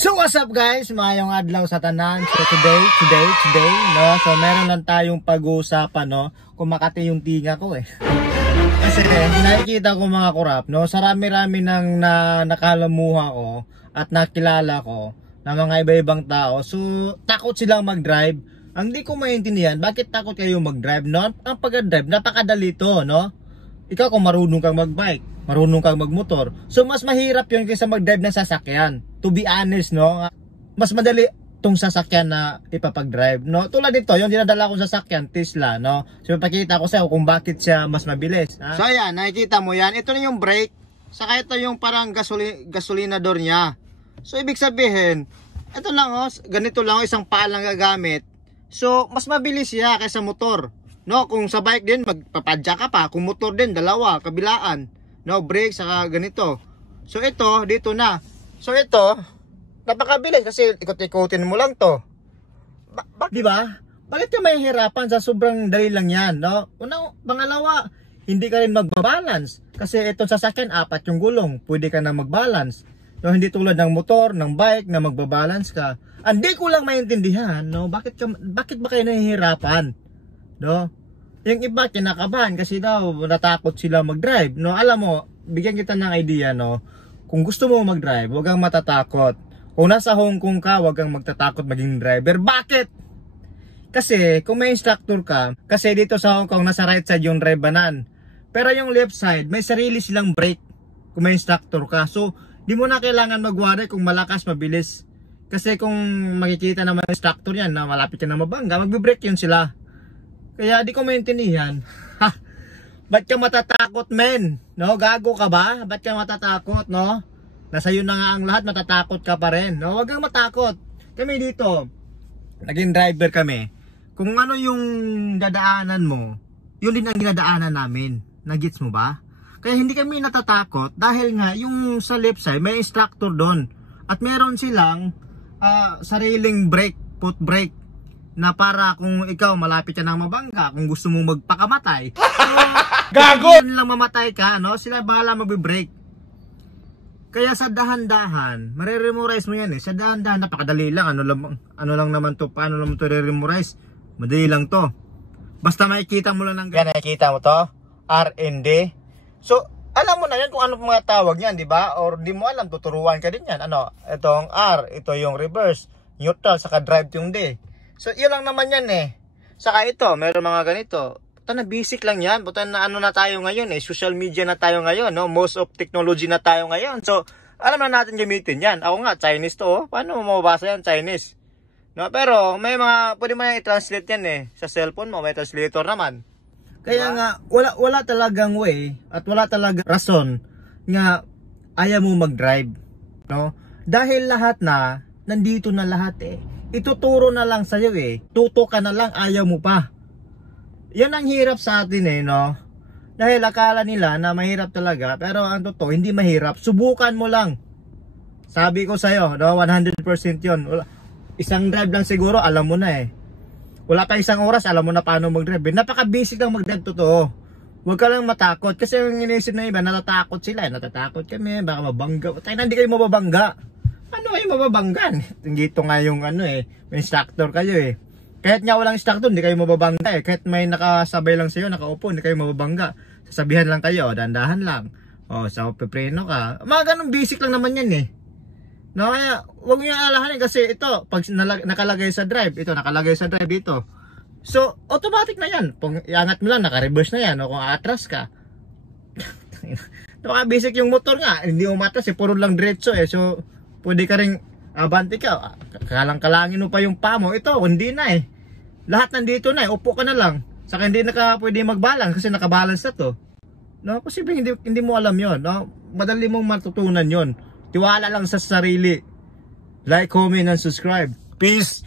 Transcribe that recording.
So what's up guys, mayong adlaw sa tanan. So today, no, so meron lang tayong pag-uusapan, no, kung makati yung tinga ko Kasi nakikita ko mga kurap, no, sa rami-rami nang nakalamuha ko at nakilala ko ng mga iba-ibang tao. So takot silang mag-drive. Ang di ko maintindihan, bakit takot kayo mag-drive, no? Ang pag-drive, napakadali to, no? Ikaw kung marunong kang mag-bike, marunong kang magmotor, so mas mahirap yun kaysa mag-drive ng sasakyan. To be honest, no, mas madali tong sasakyan na ipapag-drive, no. Tulad nito, yung dinadala kong sasakyan, Tesla, no. So ipakita ko sa iyo kung bakit siya mas mabilis. So ayan, nakikita mo yan. Ito na yung brake, saka ito yung parang gasolinador niya. So ibig sabihin, ito lang ganito lang isang paa lang gagamit. So mas mabilis siya kaysa motor. No, kung sa bike din magpapadya ka pa, kung motor din dalawa, kabilaan. No, brake saka ganito. So ito dito na. So ito napakabilis kasi ikot-ikotin mo lang to. Di ba? Bakit ka mahihirapan sa sobrang dali lang yan, no? Una, pangalawa, hindi ka rin magbabalance kasi itong sasakyan apat yung gulong, pwede ka na magbalance. No, hindi tulad ng motor, ng bike na magbabalance ka. Hindi ko lang maintindihan, no? Bakit ba kayo nahihirapan? No? Yung iba kinakabahan kasi daw natakot sila mag-drive, no? Alam mo, bigyan kita ng idea, no? Kung gusto mo mag-drive, huwag kang matatakot. Kung nasa Hong Kong ka, huwag kang magtatakot maging driver. Bakit? Kasi kung may instructor ka, kasi dito sa Hong Kong nasa right side yung drive-banan. Pero yung left side, may sarili silang brake kung may instructor ka. So, di mo na kailangan mag-worry kung malakas, mabilis. Kasi kung makikita naman ng instructor yan na malapit ka na mabangga, magbe-brake yun sila. Kaya di ko maintindihan. Ba't ka matatakot, men? No, gago ka ba? Ba't ka matatakot, no? Nasa iyo na nga ang lahat, matatakot ka pa rin. No, wag kang matakot. Kami dito, naging driver kami. Kung ano yung dadaanan mo, yun din ang dinadaanan namin. Nagets mo ba? Kaya hindi kami natatakot dahil nga yung sa left side may instructor doon. At meron silang sariling brake, foot brake, na para kung ikaw malapit ka nang mabangga, kung gusto mong magpakamatay, so, gago! Kung lang mamatay ka, no? Sila bahala magbe-brake. Kaya sa dahan-dahan, mareremorize mo yan Sa dahan-dahan, napakadali lang. Ano lang naman to, paano naman to re-remorize? Madali lang to. Basta makikita mo lang ng ganyan. Nakikita mo to? R&D. So, alam mo na yan kung ano mga tawag yan, di ba? Or di mo alam, tuturuan ka din yan. Ano? Itong R, ito yung reverse, neutral, saka drive yung D. So, yun lang naman yan Saka ito, meron mga ganito. Puta na, basic lang yan. Puta na, ano na tayo ngayon social media na tayo ngayon, no? Most of technology na tayo ngayon. So, alam na natin gamitin yan. Ako nga, Chinese to, Paano mo mabasa yan? Chinese. No? Pero, may mga, pwede mo yung i-translate yan Sa cellphone mo, may translator naman. Kaya nga, wala talagang way, at wala talagang rason, nga, ayaw mo mag-drive, no? Dahil lahat na, nandito na lahat Ituturo na lang sa'yo Tuto ka na lang, ayaw mo pa. Yan ang hirap sa atin no? Dahil akala nila na mahirap talaga, pero ang totoo, hindi mahirap. Subukan mo lang. Sabi ko sa'yo, no? 100% yun. Isang drive lang siguro, alam mo na Wala pa isang oras, alam mo na paano mag-drive. Napaka-basic lang mag-drive, totoo. Huwag ka lang matakot. Kasi yung inisip na iba, natatakot sila. Natatakot kami, baka mabangga. Tayo na, hindi kayo mababangga. Ano kayo mababanggan? Dito nga yung may instructor kayo Kahit nga walang instructor, hindi kayo mababangga Kahit may nakasabay lang sa'yo, nakaupo, hindi kayo mababangga. Sasabihan lang kayo, dandahan lang. So pepreno ka. Mga ganun basic lang naman yan No, kaya huwag nyo alahanin kasi ito, pag nakalagay sa drive, ito nakalagay sa drive dito. So, automatic na yan. Pag iangat mo lang, naka-reverse na yan. O kung atras ka. Basic yung motor nga, hindi umatras puro lang diretso So, pwede ka rin abante ka, kalang-kalangin mo pa yung paa mo. Ito, hindi na lahat nandito na upo ka na lang. Saka hindi na ka pwede mag-balance kasi nakabalance na to. No, posible hindi mo alam yon no? Madali mong matutunan yon. Tiwala lang sa sarili. Like, comment, and subscribe. Peace!